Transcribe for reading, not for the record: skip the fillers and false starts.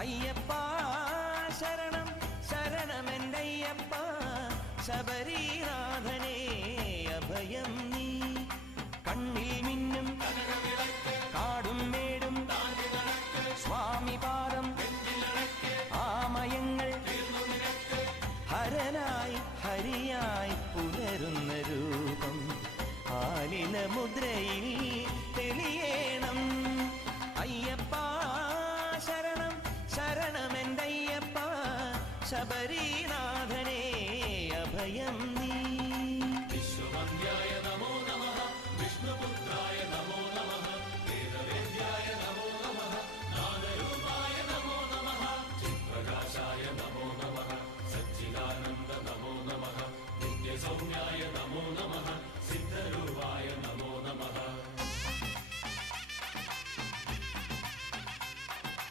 അയ്യപ്പ ശരണം ശരണമെന്തയ്യപ്പ ശബരീനാഥനേ അഭയം നീ കണ്ണിൽ മിന്നും കാടും മേടും സ്വാമി പാദം ആമയങ്ങൾ ഹരനായി ഹരിയായി പുലരുന്ന രൂപം ആലില മുദ്രയിൽ തെളിയേണം അയ്യപ്പ ശരണം ശരണമെന്തയ്യപ്പ ശബരീനാഥനേ അഭയം